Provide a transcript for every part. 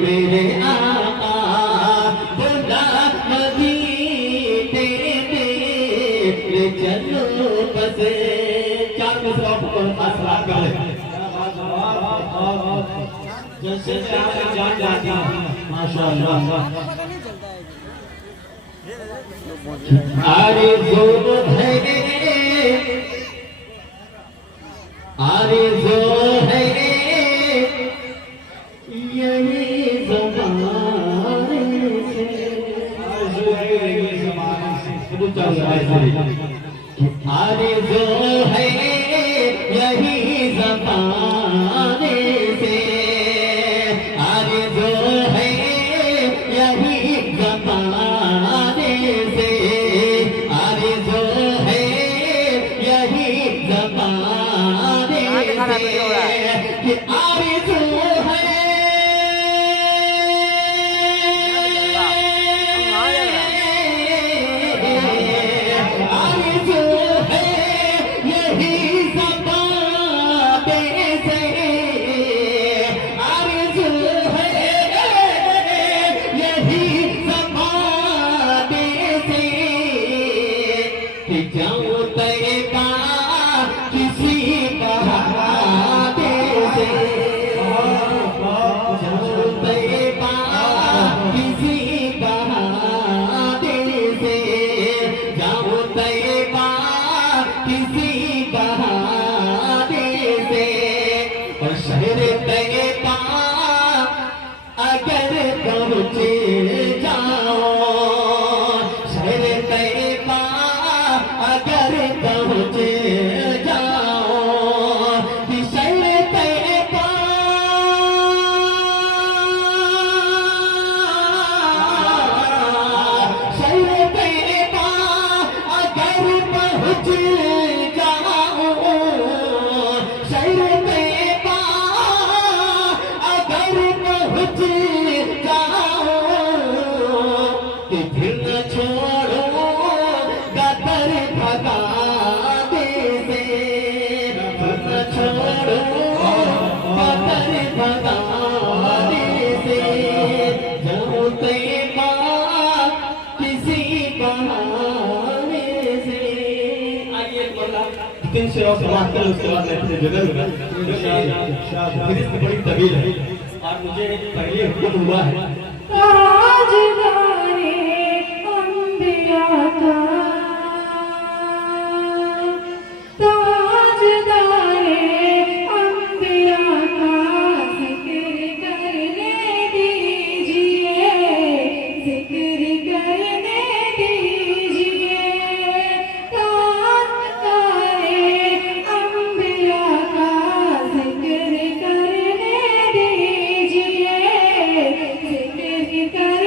मेरे आका बोला मदीने में चलो बसे। चार मिसरा को फासला कर ले जैसे जान जाती माशाअल्लाह। अरे जो है अरे जो है यही ज़माने से अरे जो है यही ज़माने से अरे जो है यही ज़माने से अरे जो है यही ज़माने से कि अरे जो है अरे जो है यही ज़माने से अरे जो है यही ज़माने से कि जाऊं तैबा किसी बहाने से जाऊं तैबा किसी बहाने से जाऊं तैबा किसी बहाने से और शहर तैबा अगर पहुँचे जाओ शहर तैबा अगर पहुँचे जाओ कि शहर तैबा शहर तैबा अगर पहुँच जाओ शहर तैबा अगर पहुँच जाओ कि फिर न छोड़ो गदर भगाने से फिर न छोड़ो गदर भगाने से जाऊं तैबा किसी बहाने से। आइए बोला तीन शेरों से बात करें उसके बाद मैं अपने जगह लूंगा। फिर इसकी बड़ी तवील है और मुझे पहले हुक्म हुआ है ताजदारे अंबिया का ताजदारे अंबिया का जिक्र करने दीजिए जिक्र करने दीजिए ताजदारे अंबिया का जिक्र करने दीजिए जिक्र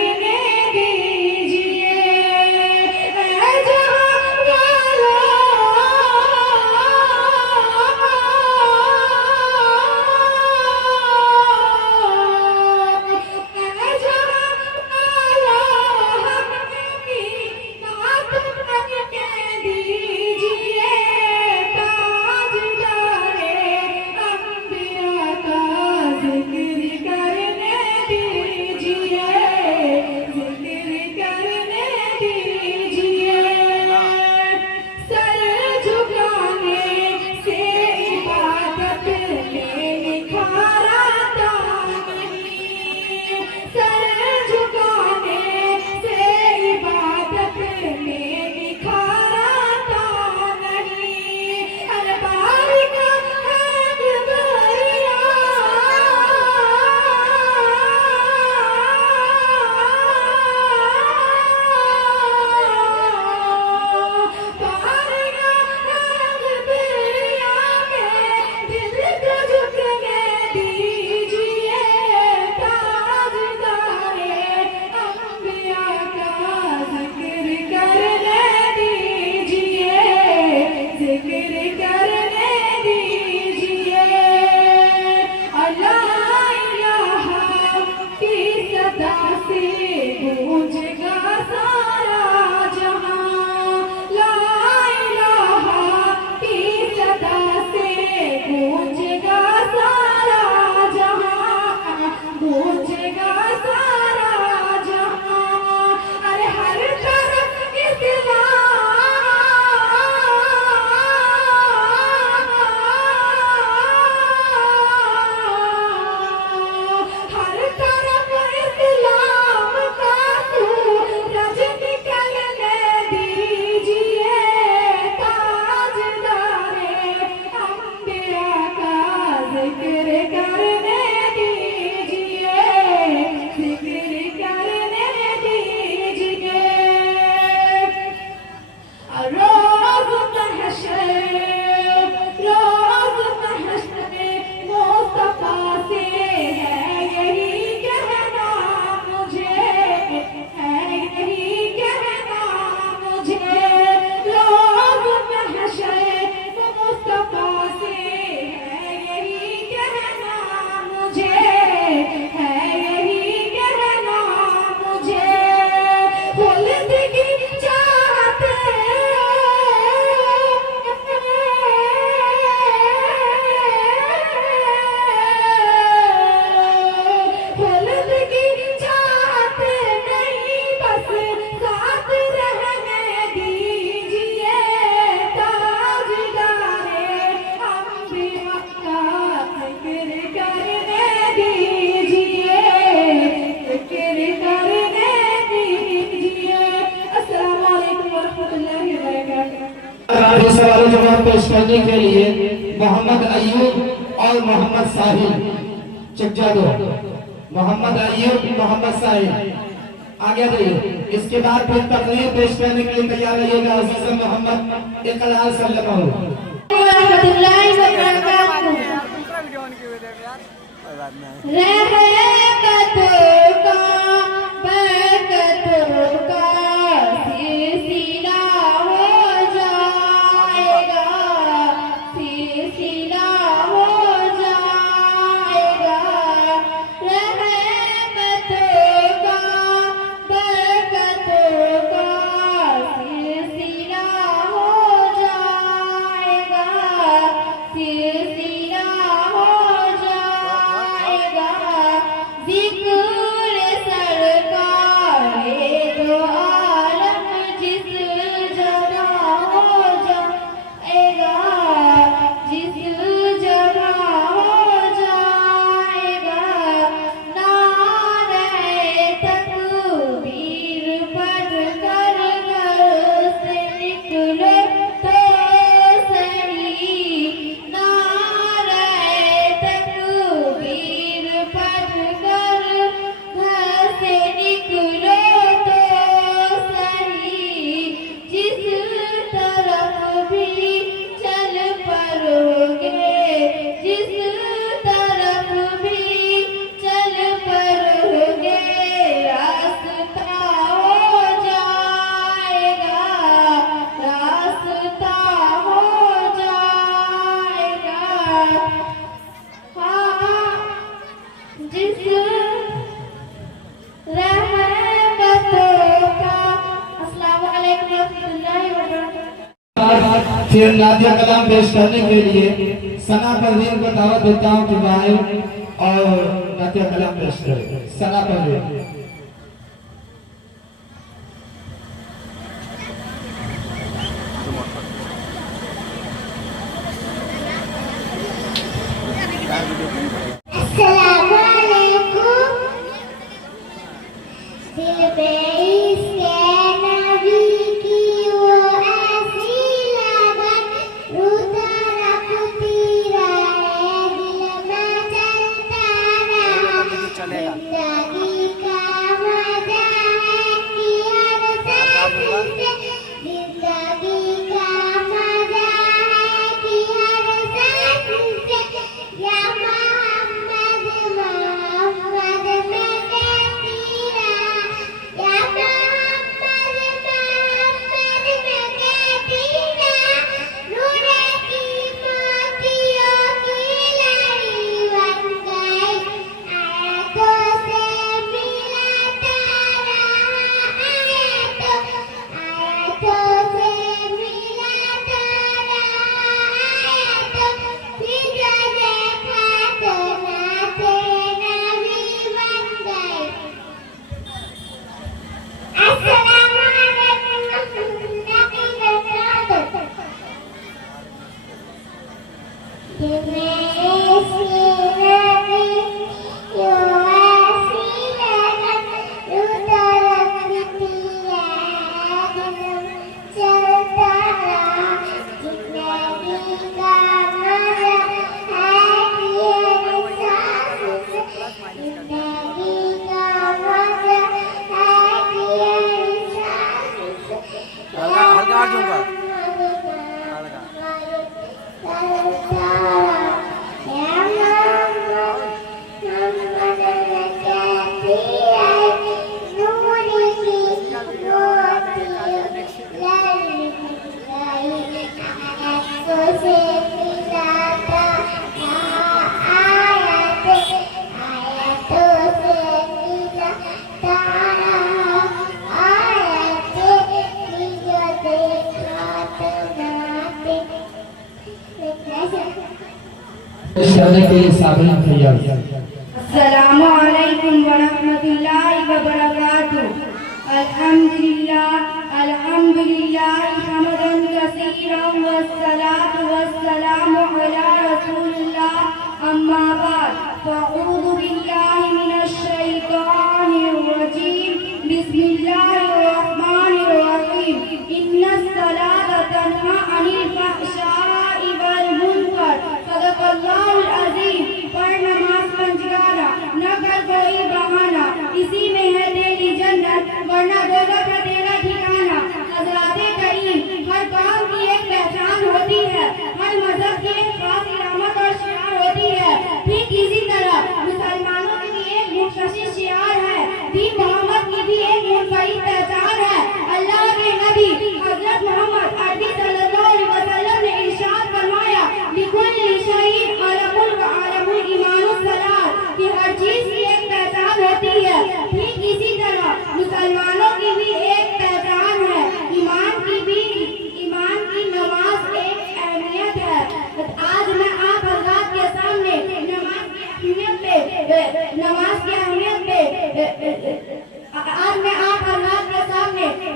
पेश करने के लिए मोहम्मद अयूब और मोहम्मद साहिल चक दो। मोहम्मद अयूब, मोहम्मद साहिल आगे जाइए। इसके बाद फिर तकरीर पेश करने के लिए तैयार रहिएगा अजीज मोहम्मद इकरार सल्लल्लाहु रहमतुल्लाहि व बरकातहू। रहमतों का बरकतों का सिलसिला हो जाएगा, सिलसिला हो जाएगा। रहमतों का बरकतों का सिलसिला हो जाएगा, सिलसिला हो जाएगा। जिक्र सरकार दो आलम जिस जगह हो जाएगा, जिस जगह हो जाएगा। नारे तकबीर पढ़ कर घर से निकले तो सही, नारे तकबीर पढ़ कर घर से निकले तो सही। जिस तरफ भी चल पड़ोगे, जिस तरफ भी चल पड़ोगे, रास्ता हो जाएगा, रास्ता हो जाएगा। हाँ, जिस रहमतों का। अस्सलामु अलैकुम रहमतुल्लाहि व बरकातहू। फिर नादिया कलाम पेश करने के लिए सना परवीन को दावत देता हूँ कि भाई और नादिया कलाम पेश करें। सना परवीन। अस्सलामु अलैकुम। दिल पे इसके नबी की वो ऐसी लगन, रूठा रखती रहे दिल में चलता रहा। जिंदगी का मजा है कि हर सांस से, जिंदगी का मजा है कि हर सांस से। या मोहम्मद मोहम्मद मैं कहती रहा, या मोहम्मद मोहम्मद मैं कहती रहा। नूरे की मोतियों की लड़ी बन गई, आयतों से मिलाता रहा, आयतों से मिलाता रहा, आयतों फिर जो देखा तो नाते नबी बन गए। अस्सलामु अलैकुम नबी बरकातहू। दिल में ऐसी नबी यो ऐसी लगन, रूठा रखती है दिल में चलता रहा। जिंदगी का मजा है कि हर सांस से, जिंदगी का मजा है कि हर सांस से। हल्का अर्जुन का पेश करने के लिए साबिन तैयार। अस्सलामु अलैकुम व रहमतुल्लाहि व बरकातहू। अल्हम्दुलिल्लाह अल्हम्दुलिल्लाह हम्दन कसीरन वस्सलातु वस्सलामु अला रसूलिल्लाह अम्मा बाद फ़अऊज़ु बिल्लाहि मिनश शैतानिर रजीम। बिस्मिल्लाहिर रहमानिर रहीम। इन्नस सलाता तन्हा अनिल फहशाई दीन मोहम्मद की भी एक मुनफरिद पहचान है। अल्लाह के नबी हजरत मोहम्मद अरबी सल्लल्लाहु अलैहि वसल्लम ने इरशाद फरमाया, लिकुल्लि शैइन अलमुल व अलमुल ईमानुस सलात, कि हर चीज की एक पहचान होती है। ठीक इसी तरह मुसलमानों की भी एक पहचान है। ईमान की नमाज एक अहमियत है। आज मैं आप हज़रात के सामने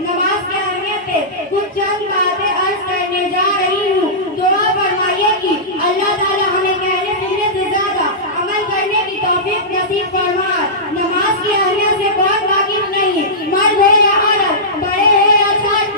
नमाज की अहमियत पे कुछ चंद बातें अर्ज करने जा रही हूँ। दुआ फरमाइए कि अल्लाह ताला हमें कहने सुनने से ज्यादा अमल करने की तौफीक नसीब फरमाए। नमाज की अहमियत से कौन वाकिफ नहीं, मर्द हो या औरत, बड़े हो या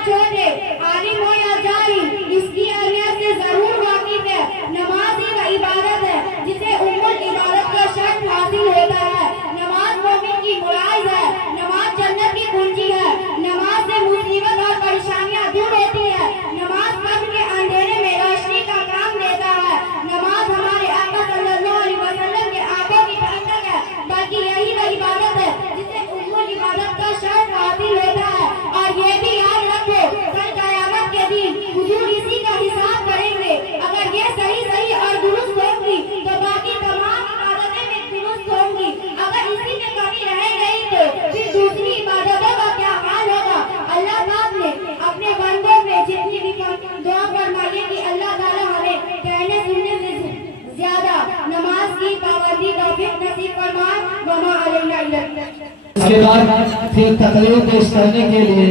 छोटे, आलिम हो या जाहिल, इसकी अहमियत से जरूर वाकिफ है। नमाज ही वह इबादत है जिसे उम्मुल इबादत का शर्त हासिल होता है। नमाज मोमिन की मुराद है, नमाज जन्नत की कुंजी है। नमाज से मुसीबत और परेशानियां दूर होती है। नमाज कब्र के अंधेरे में रोशनी का काम देता है। नमाज हमारे आका सल्लल्लाहु अलैहि वसल्लम के आंखों की ठंडक है, बल्कि यही वह इबादत है जिसे उम्मुल इबादत का शर्त हासिल होता है। और ये भी याद रखो, कल क़यामत के दिन हुजूर इसी का हिसाब करेंगे। अगर ये सही और दुरुस्त होंगी तो बाकी तमाम इबादतें भी दुरुस्त होंगी। अगर इसी में कमी रह गई तो फिर दूसरी इबादतों का क्या हाल होगा। अल्लाह पाक ने अपने बंदों में जितनी भी दुआ फरमाई कि अल्लाह ताला हमें कहने सुनने से ज्यादा नमाज की पाबंदी तौफीक नसीब फरमाए। वमा अलैना इल्ला। इसके बाद फिर तकरीर पेश करने के लिए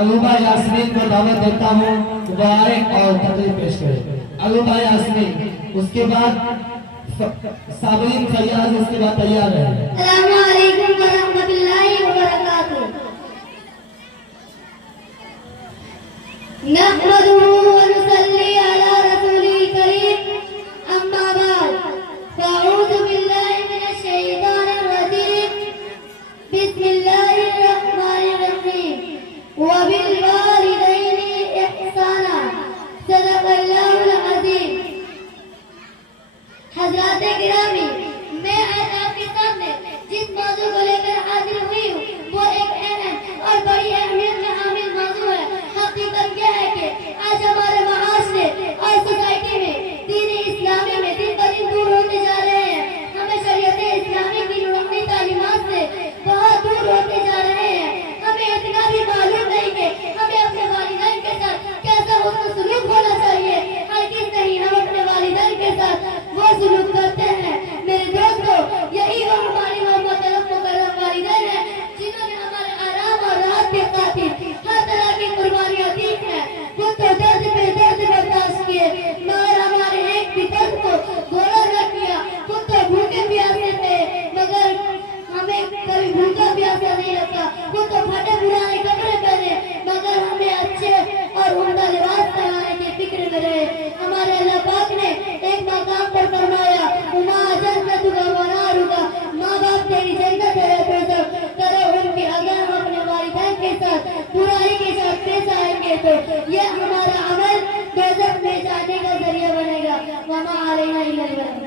अलूबा यास्मीन को दावत देता हूँ, मुबारक और तकरीर पेश करें। अलूबा यास्मीन, उसके बाद साबरीन फैयाज, उसके बाद तैयार है। अस्सलामु अलैकुम व रहमतुल्लाहि व बरकातुहू। नहमदुहु व नुसल्ली अला रसूलिल करीम, अम्मा बाद, फ़अऊज़ु बिल्लाहि मिनश शैतानिर रजीम, बिस्मिल्लाहिर रहमानिर रहीम, व बिल वालिदैनि इहसाना, सदक़ल्लाहुल अज़ीम। हज़रात गिरामी, मैं आज आपके सामने जिस मौजू को लेकर हाजिर हुई हूँ वो एक अहम और बड़ी अहमियत में हामिल मौजू है। हकीकत यह है कि आज हमारे माशरे और सोसाइटी में दीन इस्लामी में दिन ब दिन दूर होते जा रहे हैं। हमें शरीयत इस्लामी की नूरानी तालीमात से बहुत दूर होते जा रहे हैं। हमें इतना भी मालूम नहीं कि हमें अपने वालिदैन के साथ कैसा हुस्न सलूक होना चाहिए। हरगिज़ नहीं हम अपने वालिदैन के साथ वो सलूक करते हैं। मेरे दोस्तों, यही वो हमारी मोहतरम मुकर्रम वालिदैन हैं जिन्होंने हमारे आराम और राहत के खातिर हर तरह की कुर्बानियां दी हैं। वो तो दर्द पे दर्द बर्दाश्त किए मगर हमारे एक भी दर्द को गोला न किया। वो तो भूखे प्यासे थे मगर हमें कभी भूखा प्यासा नहीं रखा। वो तो फटे पुराने कपड़े पहने मगर हमें अच्छे और उम्दा लिबास पहनाने की फिक्र में रहे। हमारे अल्लाह पाक ने एक मकाम पर फरमाया, उमा जन्नतुका व नारुका, माँ बाप तेरी जन्नत है दोज़ख। करो उनके अगर हम अपने वालिदैन के साथ बुराई के साथ पेश आएंगे तो ये हमारा अमल दोज़ख में जाने का जरिया बनेगा। वमा अलैना इल्ला अल बलाग।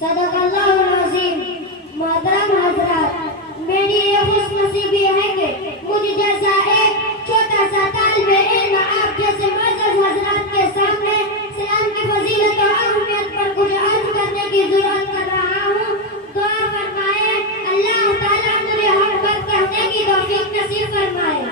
सदक अल्लाहुल अज़ीम। मोहतरम हज़रात, मेरी ये खुशनसीबी है कि मुझे जैसा एक छोटा सा तालिबे इल्म आप जैसे मज़हब हज़रात के सामने सलाम की फजीलत और अहमियत पर कुछ अर्ज करने की ज़रूरत कर रहा हूँ। दुआ फरमाए अल्लाह ताला मुझे हर बात कहने की तौफीक नसीब फरमाए।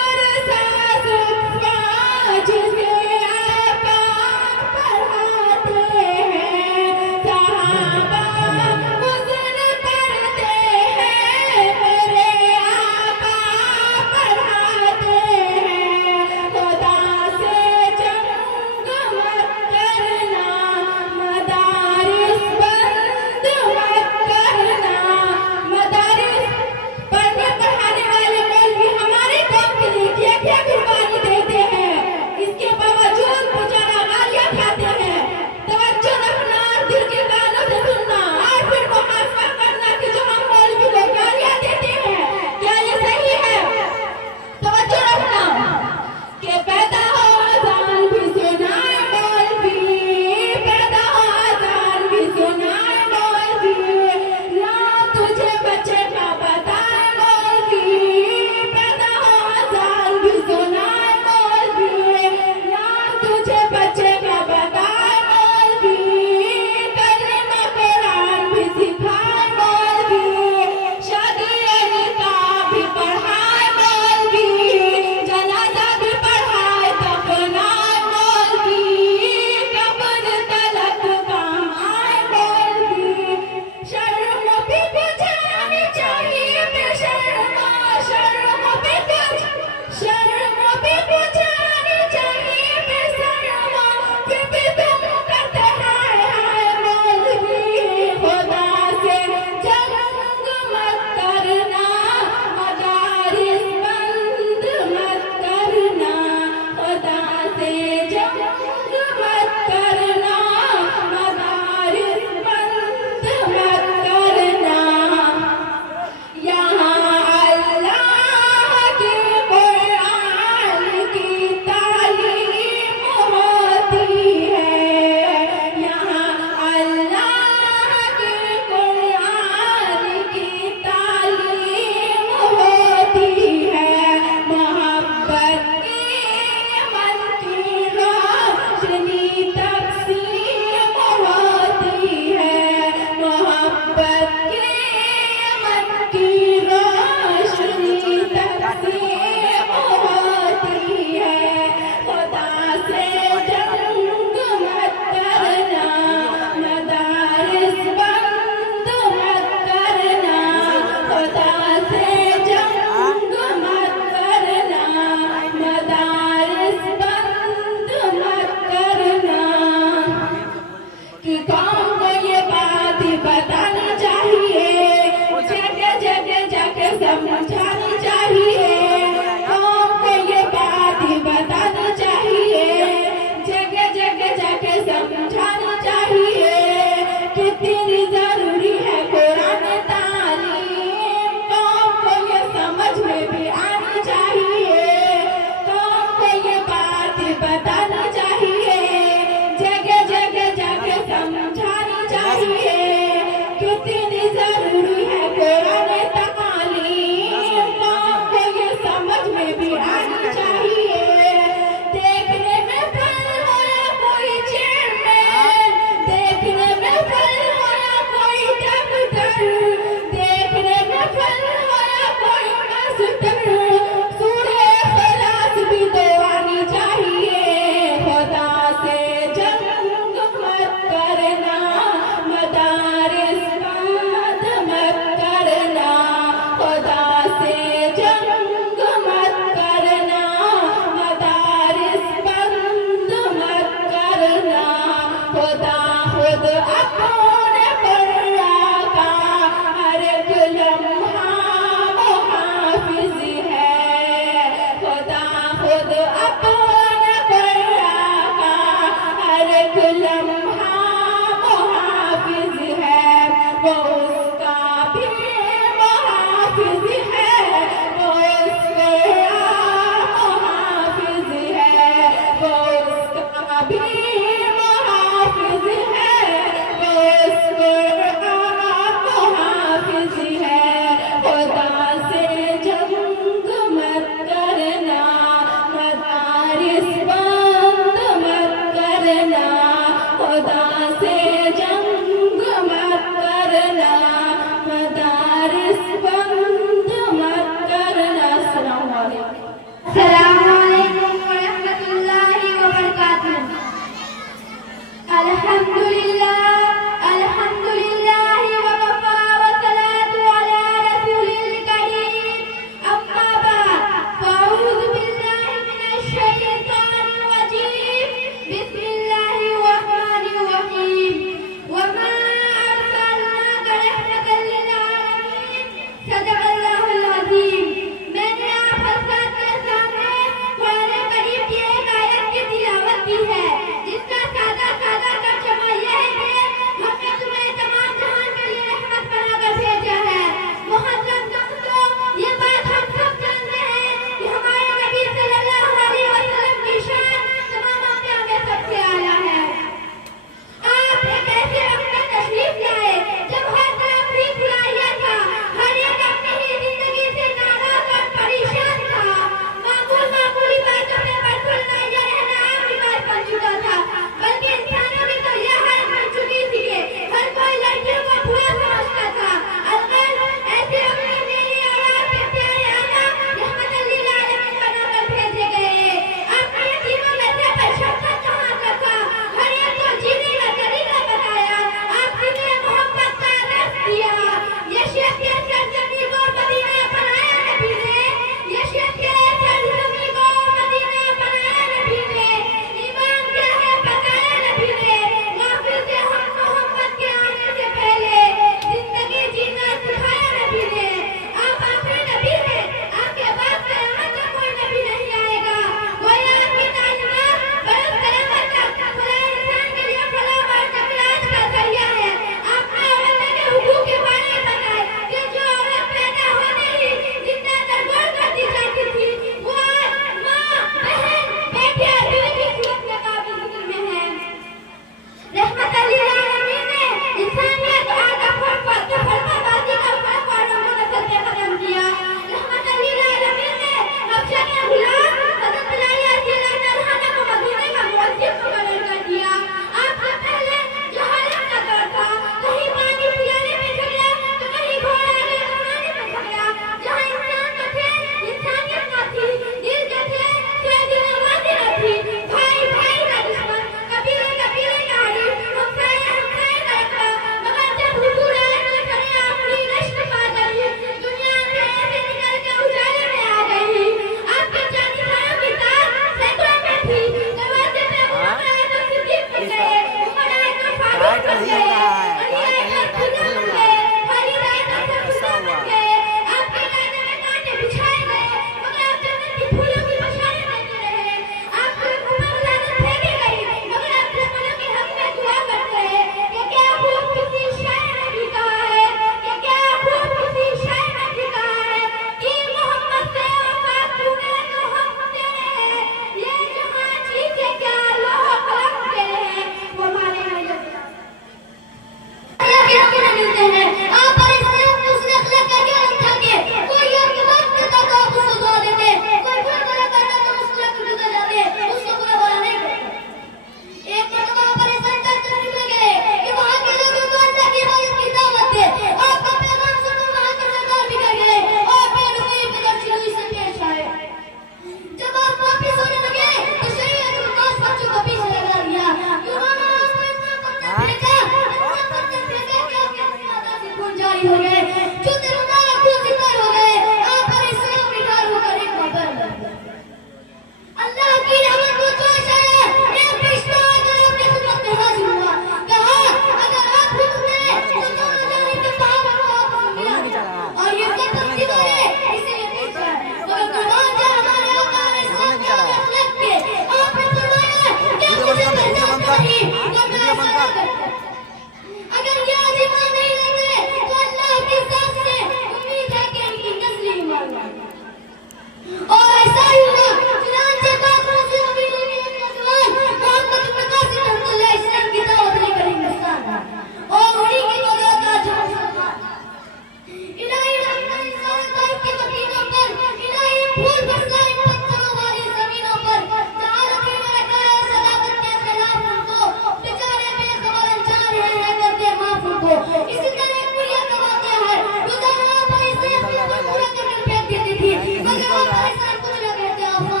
फूल बरसा इन पत्थरों वाली जमीनों पर जहाँ रबी ने रखा है सदाकत के खिलाफ उनको बेचारे बेखबर अनजान रहे हैं करते माफ उनको इसी तरह एक पुलिया कमाते हैं रोजाना पर इसे अपनी पूरा करके फेंक देती थी मगर वो परेशान कुछ न कहते आफा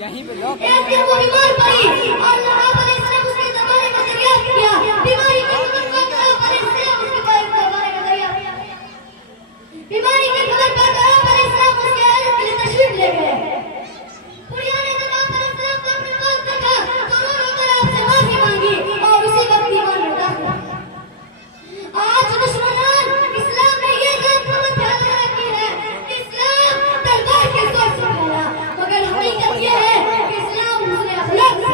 यहीं पे लॉक एक दिन वो बीमार पड़ी और नवाब अलैहिस्सलाम उसके दरबार में दरियाफ्त किया बीमारी की खबर पाकर नवाब अलैहिस्सलाम उसके दरबार में दरियाफ्त बीमारी की खबर पाकर नवाब अलैहिस्सलाम उसके इलाज के लिए तशरीफ ले गए पुड़िया ने जब नवाब अलैहिस्सलाम को अपने पास देखा तो रोकर आपसे माफी मांगी और उसी वक्त ईमान में दाखिल आज दुश्मनान इस्लाम ने ये बात ध्यान में रखी है कि इस्लाम तलवार के जोर से फैला मगर हकीकत ये है कि इस्लाम उसने अखलाक से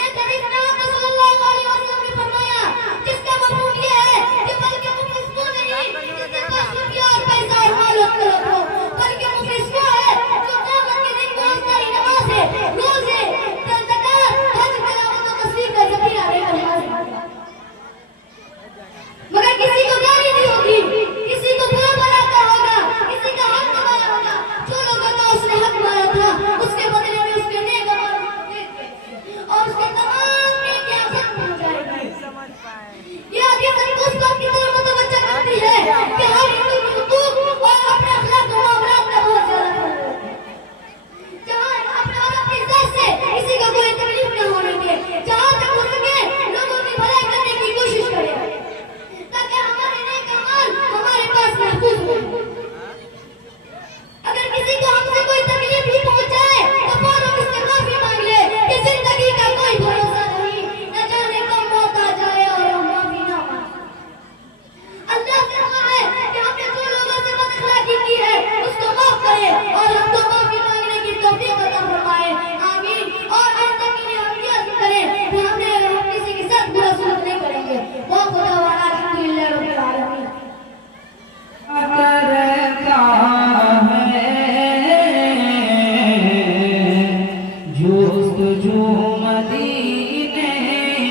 एक हदीस में आप सल्लल्लाहु अलैहि वसल्लम ने फरमाया जिसका मफहूम ये है कि बल्कि मुफलिस वो नहीं जिसके पास रुपया और पैसा और माल हो बल्कि मुफलिस वो है जो क़यामत के दिन रोज़ाना नमाज है रोज़े ज़कात हज तिलावत और तस्बीह का ज़खीरा लेकर हाजिर होगा मगर किसी को गाली दी होगी किसी को बुरा भला कहा होगा किसी का हक दबाया होगा जो लोगों का उसने हक मारा था उसके बदले में उसके नेक अमाल और उसके तमाम नेकियां खत्म हो जाएंगी ये हदीस हमको उस बात की तरफ मुतवज्जह करती है कि हर हिंदू की हुकूक और अपने अखलाक और मामलात का बहुत ज़्यादा ख्याल रखें जहाँ अपने और अपनी इज्जत से किसी को कोई तकलीफ न होने दे जहाँ तक हो सके लोगों की भलाई करने की कोशिश करें ताकि हमारे नेक अमाल हमारे पास महफूज हो अगर किसी को हमसे कोई तकलीफ भी पहुंचाए तो फौरन उससे माफी मांग ले कि जिंदगी का कोई भरोसा नहीं न जाने कब मौत आ जाए और हम माफी ना मांगे अल्लाह से दुआ है कि हमने जो लोगों से बदअखलाकी की है उसको माफ करे और हमको माफी मांगने की तौफीक अता फरमाए आमीन और आइंदा के लिए हम ये अर्ज करें कि हम किसी के साथ बुरा सलूक नहीं करेंगे वो खुदा वाला अल्हम्दुलिल्लाह रब्बिल आलमीन करता है जो मदीने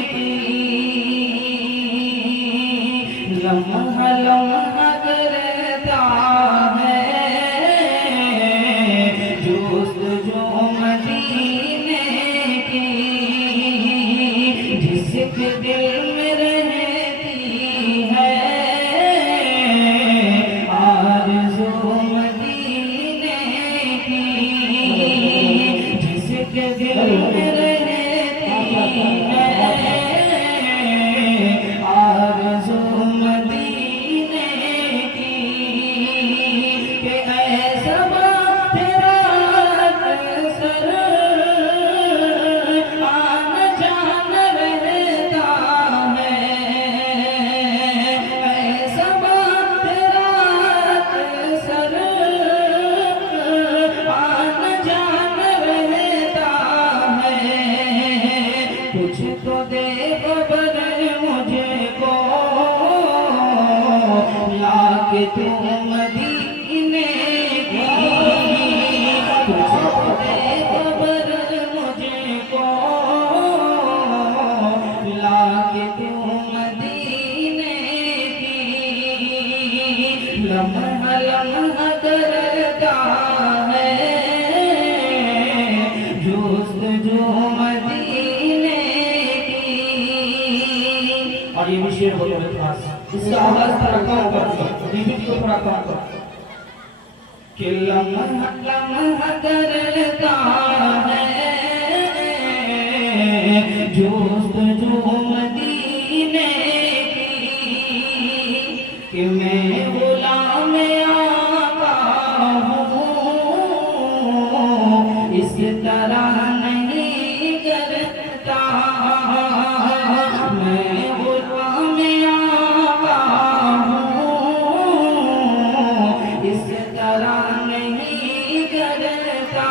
की लम्हा लम्हा करता है जो मदीने की जिसके दिल में रहती है आरज़ू मदीने की जिसके दिल में रहती है आरज़ू मदीने की कि ऐसा तेरा अक्सर आना जाना रहता है ऐसा तेरा अक्सर आना जाना रहता है कुछ तो दे खबर मुझको लाके तू मदीने की कुछ तो दे खबर मुझको लाके तू मदीने की लम्हा लम्हा करता है जो मदीने की और ये भी शेर बोलो मेरे पास इसका आवाज थोड़ा कम कर रिपीट को थोड़ा कम कर कि लम्हा लम्हा करता है जो मदीने की कि मैं गुलाम आका हूँ इस तरह नहीं करता मैं गुलाम आका हूँ इस तरह नहीं करता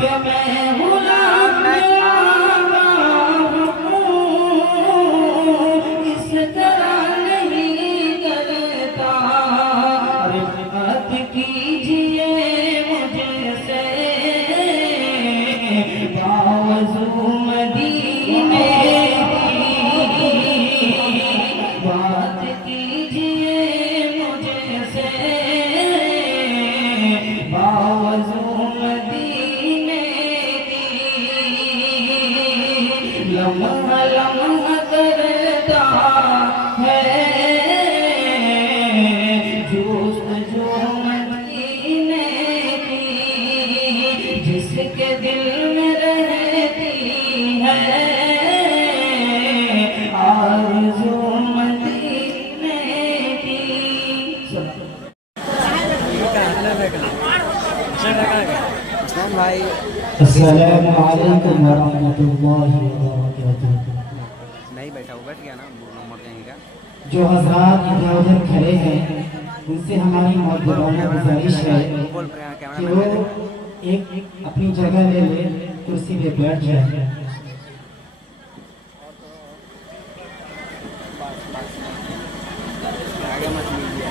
कि मैं गुलाम आका हूँ इस तरह नहीं करता रिफ़त कीजिए मुझसे बावज़ू मदीने की बात कीजिए मुझसे आरज़ू मदीने की जिसके दिल में रहती है, आरज़ू मदीने की। भाई अस्सलामु अलैकुम वरहमतुल्लाहि वबरकातुहू। नहीं बैठा वो बैठ गया ना नंबर कहीं का। जो हज़रात इधर उधर खड़े हैं उनसे हमारी मौजूदा गुजारिश है बोल रहे हैं कि कैमरा वो एक अपनी जगह ले ले, कुर्सी पे बैठ जाए। आगे मत लीजिए।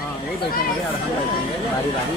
हाँ यही बैठेंगे और हम बैठेंगे बारी बारी।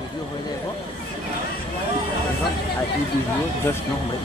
वीडियो हो जाए वो आई वीडियो जस्ट नो हमारे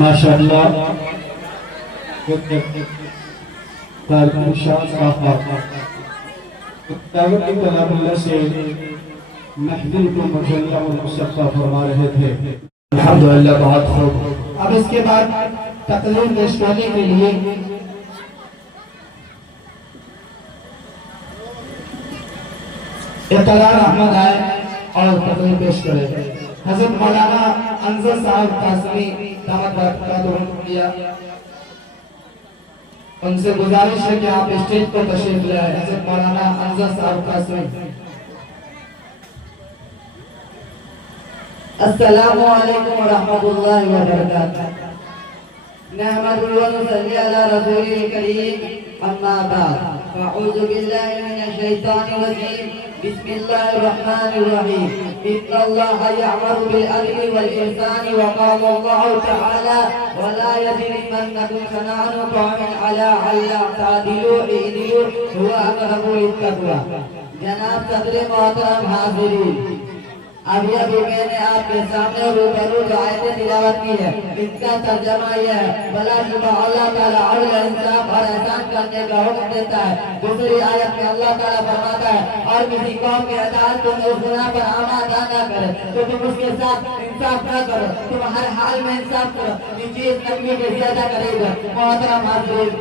माशाअल्लाह दावत की कलामुल्लाह से महफिल को मुजल्ला और मुशक्का फरमा रहे थे। अल्हम्दुलिल्लाह बहुत खूब। अब इसके बाद तकरीर पेश करने के लिए इकरार अहमद आए और तकरीर पेश करें। हज़रत मौलाना अंजर साहब कासमी दामद बरकatuhum किया, उनसे गुजारिश है कि आप स्टेज पर तशरीफ ले आए। हज़रत मौलाना अंजर साहब कासमी। अस्सलामु अलैकुम व रहमतुल्लाहि व बरकातुहू। नहमदुहु व नसल्ली अला रसूलिल करीम, अम्मा बाद। अऊज़ु बिल्लाहि मिनश शैतानिर रजीम। बिस्मिल्लाहिर रहमानिर रहीम। इन्नल्लाहा यअमुरु बिल अदली वल इहसानि व क़ाला अल्लाहु तआला व ला यजरिमन्नकुम शनाअनु क़ौमिन अला अल्ला तादिलू इदिलू हुवा अक़रबु लित्तक़वा। जनाब सदर मोहतरम हाज़िरीन, अभी मैंने आपके सामने रूबरू जो आयतें तिलावत की है, इनका तर्जमा यह है, भला शुबह अल्लाह ताला अदल इंसाफ और एहसान करने का हुक्म देता है। दूसरी आयत में अल्लाह ताला फरमाता है, और किसी कौम के अदालत तुम उस गुनाह पर आमादा न करे तो तुम उसके साथ इंसाफ न करो, तुम हर हाल में इंसाफ करो, नीचे नकली के ज्यादा करेगा। मोहतरम हाज़िरीन,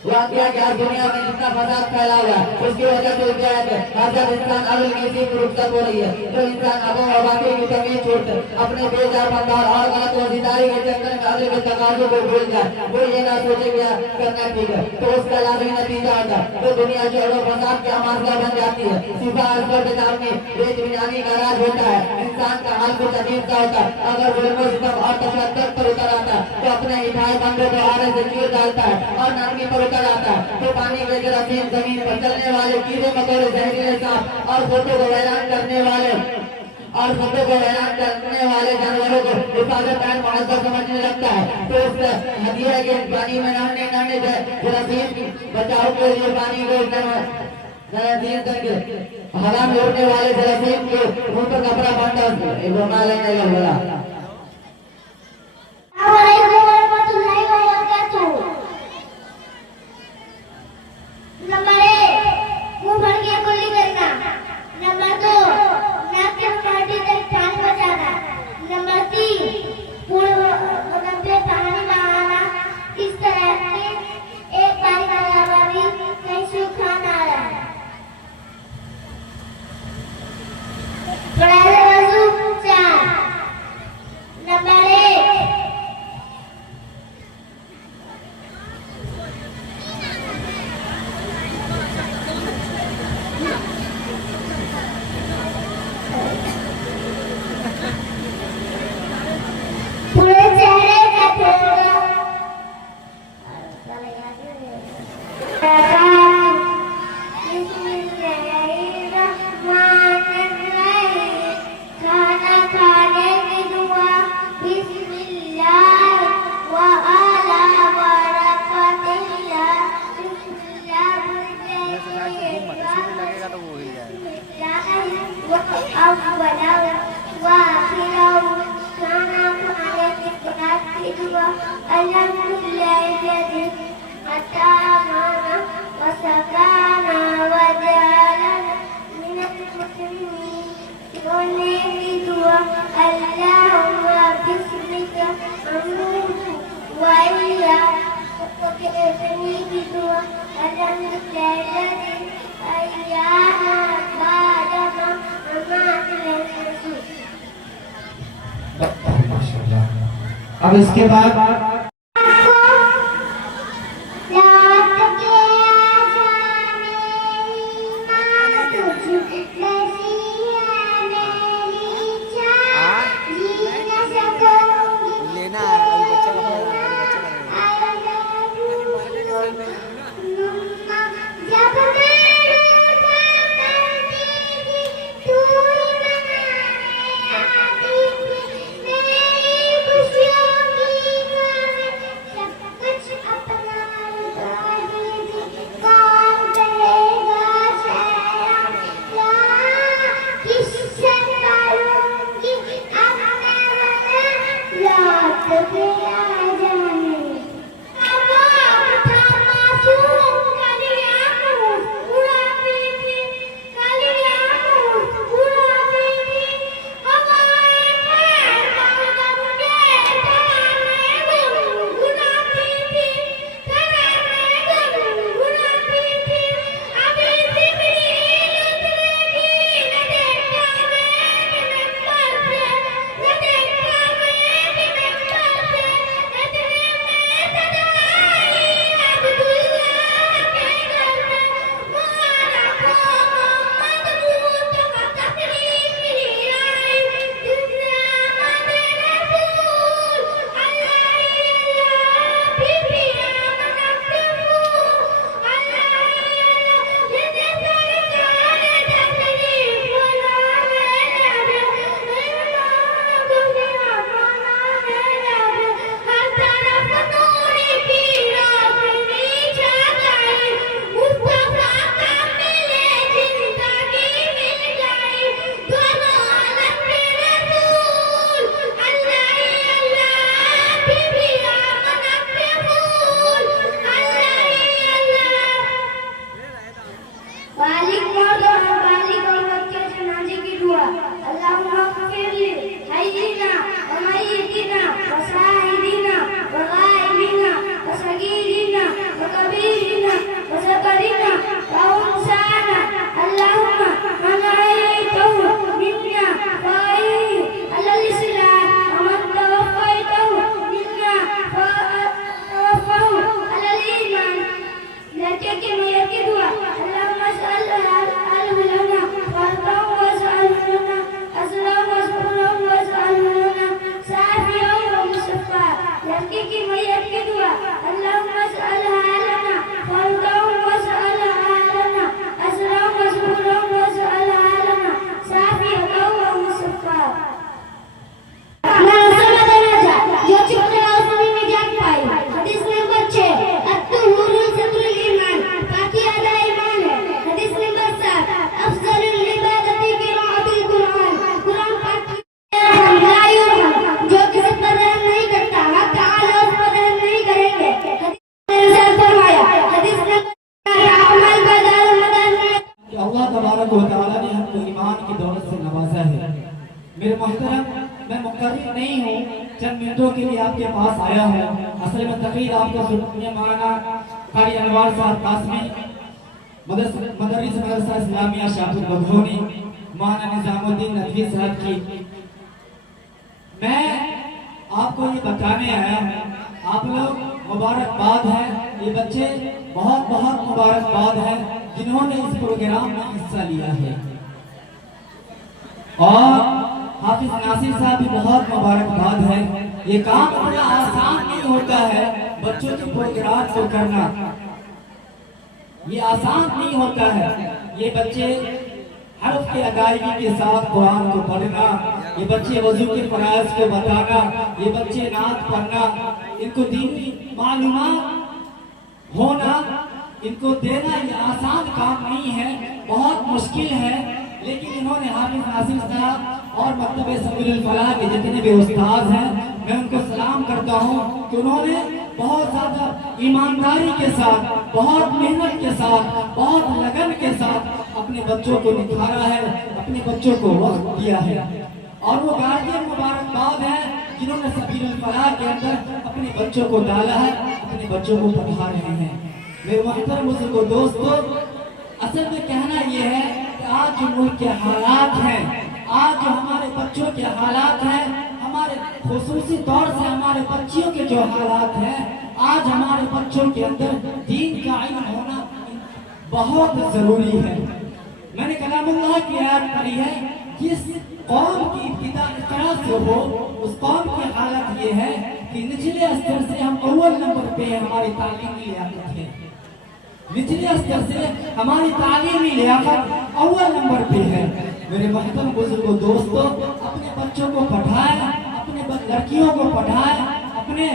वाकया कि आज दुनिया में जितना फसाद फैला हुआ है उसकी वजह से क्या है, हर जब इंसान अदल की इसी रुखसत हो रही है, तो इंसान अबो और बाकी की तमीज छोड़कर अपने बेजार बंदार और गलत वजीदारी के चक्कर में अदल के तकाज़ों को भूल जाए, वो ये ना सोचे क्या करना ठीक है, तो उसका लाज़मी नतीजा आता है तो दुनिया जो है फसाद की अमाज़गाह बन जाती है। सिफा असगर बेदामी बेचबिनानी का राज होता है। इंसान का हाल कुछ अजीब सा होता है, अगर जुल्म सितम और तशद्दुद पर उतर आता है तो अपने हिफाय बंदों को आड़े से चीर डालता है और नरमी पर उतर आता है, तो पानी के जरासीम जमीन पर चलने वाले कीड़े मकोड़े जहरीले सांप और फोटो को हैरान करने वाले जानवरों को हिफाजत एंड मुआज़्ज़त समझने लगता है। तो उस हदिया के पानी में नहाने जरासीम बचाव के लिए पानी को जरासीम करके हवा में उड़ने वाले जरासीम के मुंह पर कपड़ा बांधा रुमाल नहीं लगा। नंबर 1, मुंह भर के कुल्ली करना। नंबर 2, नाक के पार्टी तक पानी बचाना। नंबर 3, पूरे पे पानी लगाना। इस तरह के एक पानी का अलावा भी कहीं सूखा ना रहे। बड़े वजू 4। नंबर 1, पूरे चेहरे का थोड़ा खाना खाने की दुआ बिस्मिल्लाह व अला बरकतिल्लाह। बिस्मिल्लाह लगेगा तो वो ही जाएगा। अव्वला व आखिरा खाना खाने के बाद की दुआ अल्हम्दुलिल्लाह अतामाना व सकाना व जअलना मिनल मुस्लिमीन। रोने की दुआ अल्लाहुम्मा बिस्मिका अमूतु व अहया। पकड़ने की दुआ अल्हम्दुलिल्लाह अहयाना बादमा अमातना। अब इसके बाद लेना है बच्चा का मैं मुकर्रिर नहीं हूँ, चंद मिनटों के लिए आपके पास आया हूँ। असल में तकरीर आपको सुनिए मौलाना कारी अनवार साहब कासमी मदरस मदरसा इस्लामिया शाहपुर बघौनी मौलाना निजामुद्दीन नदवी साहब की। मैं आपको ये बताने आया हूँ, आप लोग मुबारकबाद है, ये बच्चे बहुत बहुत मुबारकबाद है जिन्होंने इस प्रोग्राम में हिस्सा लिया है। और हाफिज नासिर साहब भी बहुत मुबारकबाद है। ये काम बड़ा आसान नहीं होता है, बच्चों के प्रोग्राम को करना ये आसान नहीं होता है। ये बच्चे हर्फ की अदायगी के साथ कुरान को पढ़ना, ये बच्चे वजू के फराइज को बताना, ये बच्चे नात पढ़ना, इनको दीनी मालूमात होना, इनको देना ये आसान काम नहीं है, बहुत मुश्किल है। लेकिन इन्होंने हाफिज नासिर साहब और मकतब सबीलुल फलाह के जितने भी उस्ताद हैं, मैं उनको सलाम करता हूँ कि उन्होंने बहुत ज्यादा ईमानदारी के साथ, बहुत मेहनत के साथ, बहुत लगन के साथ अपने बच्चों को निखारा है, अपने बच्चों को वक्त दिया है। और वो गार्जियन मुबारकबाद है जिन्होंने सबीलुल फलाह के अंदर अपने बच्चों को डाला है, अपने बच्चों को पढ़ा रहे हैं। मेरे मोहतरम बुजुर्गों, दोस्तों, असल में कहना यह है कि आज जो मुल्क के हालात हैं, आज जो हमारे बच्चों के हालात हैं, हमारे खुसूसी तौर से हमारे बच्चियों के जो हालात हैं, आज हमारे बच्चों के अंदर दीन का इल्म होना बहुत जरूरी है। मैंने कलामुल्लाह की आयत पढ़ी है, जिस कौम की इब्तिदा इस तरह से हो, उस कौम की हालत ये है कि निचले स्तर से हम अव्वल नंबर पे हमारी तालीमी लियाकत है, निचले स्तर से हमारी तालीमी लियाकत अव्वल नंबर पे है। मेरे मोहतरम बुजुर्गों, दोस्तों, अपने बच्चों को पढ़ाएं, अपने लड़कियों को पढ़ाएं, अपने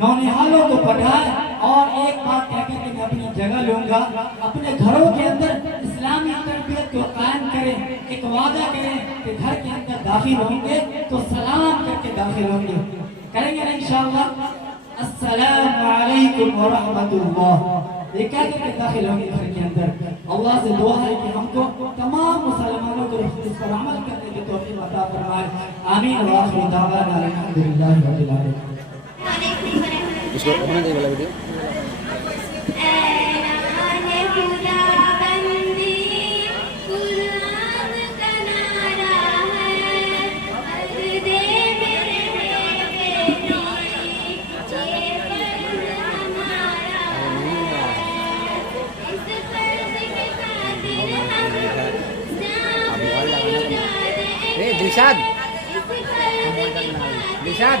नौनिहालों को पढ़ाएं। और एक बात कहकर के मैं अपनी जगह लूंगा, अपने घरों के अंदर इस्लामी तरबियत को कायम करें। एक वादा करें कि घर के अंदर दाखिल होंगे तो सलाम करके दाखिल होंगे, करेंगे ना इंशाअल्लाह। अस्सलामु अलैकुम व रहमतुल्लाह, ये कह के दाखिल होंगे घर के अंदर। अल्लाह से दुआ है कि हमको तमाम मुसलमानों को इस पर अमल करने की तौफीक अता फरमाए। आमीन व आखिर दावाना अल्हम्दुलिल्लाहि रब्बिल आलमीन। इसको अपना दे वाला वीडियो दिलशाद दिलशाद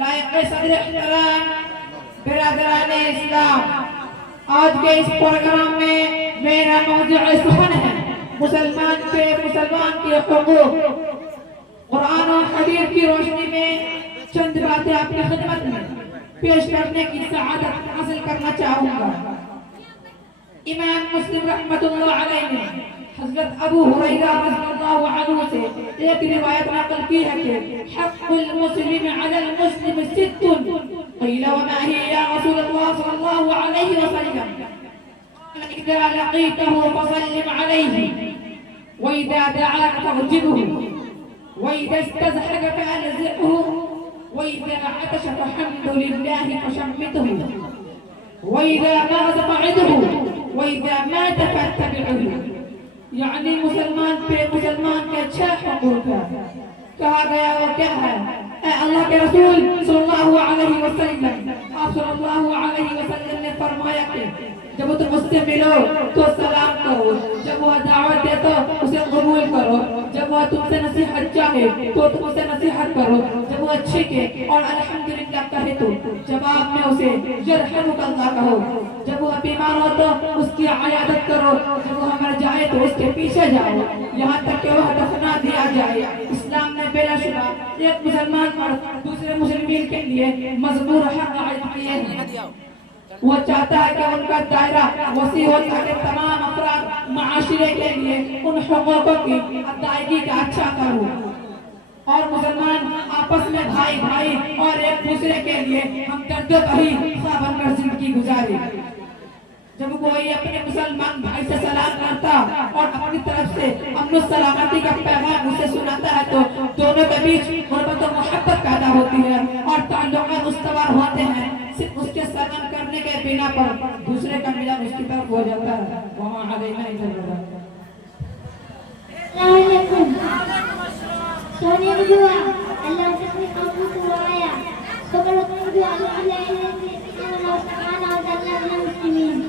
लायक सदर इख्तिराम बिरादरान इस्लाम, आज के इस प्रोग्राम में मेरा मौजूद सुखन है मुसलमान के हुकूक। कुरान और हदीस की रोशनी में चंद बातें आपकी खिदमत में पेश करने की सआदत हासिल करना चाहूंगा। इमाम मुस्लिम रहमतुल्लाह अलैह ने हज़रत अबू हुरैरा रज़ियल्लाहु अन्हु से एक रिवायत नकल की है कि हक़्क़ुल मुस्लिम अलल मुस्लिम सित्तुन, क़ील वमा हिया या रसूलल्लाह सल्लल्लाहु अलैहि वसल्लम, इज़ा लक़ीतहु फसल्लिम अलैहि, व इज़ा दअाक फअजिबहु, व इज़ा इस्तज़हक फअनज़िहु, व इज़ा अतश फहम्दुलिल्लाहि फशम्मितहु, व इज़ा मग़ज़ फअदहु, व इज़ा मात फअत्तबि'हु। यानी मुसलमान पे मुसलमान के अच्छा हुकूक है। कहा गया वो क्या है? अल्लाह के रसूल सल्लल्लाहु अलैहि वसल्लम, आप सल्लल्लाहु अलैहि वसल्लम ने फरमाया कि जब तुम उससे मिलो तो सलाम करो, जब वह दावत दे तो उसे कबूल करो, जब वह तुमसे नसीहत चाहे तो तुम उसे नसीहत करो, जब वो अच्छे के और अल्हम्दुलिल्लाह कहे तो जवाब में उसे यरहमुकल्लाह कहो, जब वह बीमार हो तो उसकी इयादत करो, जब वह मर जाए तो उसके पीछे जाओ, यहाँ तक कि वह दफना दिया जाए। इस्लाम ने बेला शुबा एक मुसलमान मर्द दूसरे मुस्लिमीन के लिए मजबूर हक आयत किए हैं। वो चाहता है कि उनका दायरा वसी हो ताकि तमाम अफराद माशरे के लिए उन हुकूकों की अदायगी का अच्छा करूँ और मुसलमान आपस में भाई भाई और एक दूसरे के लिए हम दर्द बही बनकर जिंदगी गुजारे। जब कोई अपने मुसलमान भाई से सलाम करता और अपनी तरफ से अमन सलामती का पैगाम उसे सुनाता है तो दोनों के बीच मोहब्बत और मोहब्बत पैदा होती है और ताल्लुकात उस्तवार होते हैं। सिर्फ उसके सलाम करने के बिना पर दूसरे का मिलन उसकी तरफ हो जाता है। वहाँ अलैना सोने की दुआ अल्लाह से अपनी आंखों को आया सबर की दुआ अल्लाह सुब्हानहू व तआला मुस्लिमीन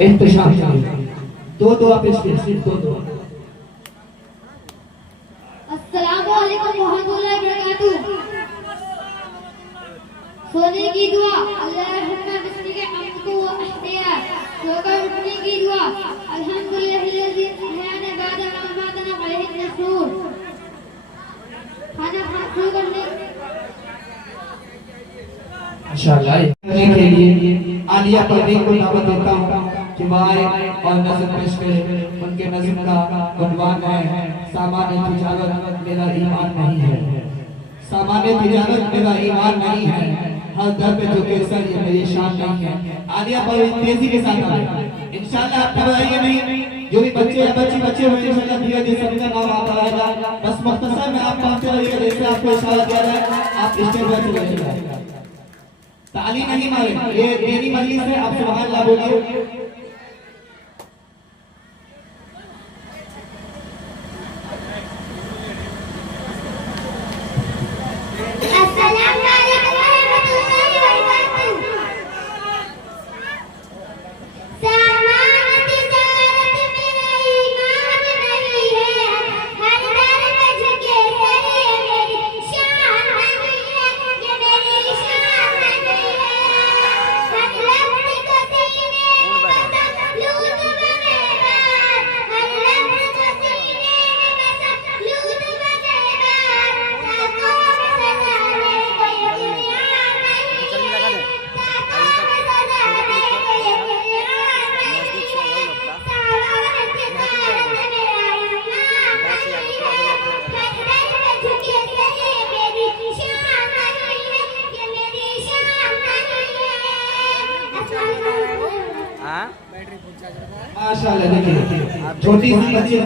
इंतशार दो आप सिर्फ दो। अस्सलामु अलैकुम रहमतुल्लाहि व बरकातुहू। सोने की दुआ अल्लाहुम्मा बिस्मिका अमतु व अहया। सोकर उठने की दुआ अल्हम्दुलिल्लाहिल्लज़ी अहयाना बअदा मा अमातना व इलैहि नशूर। खाना शुरू करने माशाअल्लाह के लिए आलिया परवीन को दावत देता हूँ कि भाई और नज़म पेश करें। उनके नज़म का उन्वान है सामान्य तिजारत मेरा ईमान नहीं है। सामान्य तिजारत मेरा ईमान नहीं है, हर दर पे जो केसर ये मेरी शान नहीं है। आलिया परवीन तेजी के साथ आए इंशाल्लाह, आप घबराइए नहीं। जो भी बच्चे या बच्चे हुए इंशाल्लाह धीरे धीरे सबका नाम आता रहेगा। बस मुख्तसर में आप पहुंचे रहिए, जैसे आपको इशारा दिया जाए आप स्टेज पर चले जाइए। ताली नहीं मारे, ये देरी मजलिस है, आप सुभान अल्लाह बोलिए। माशाल्लाह, देखिए छोटी सी बच्ची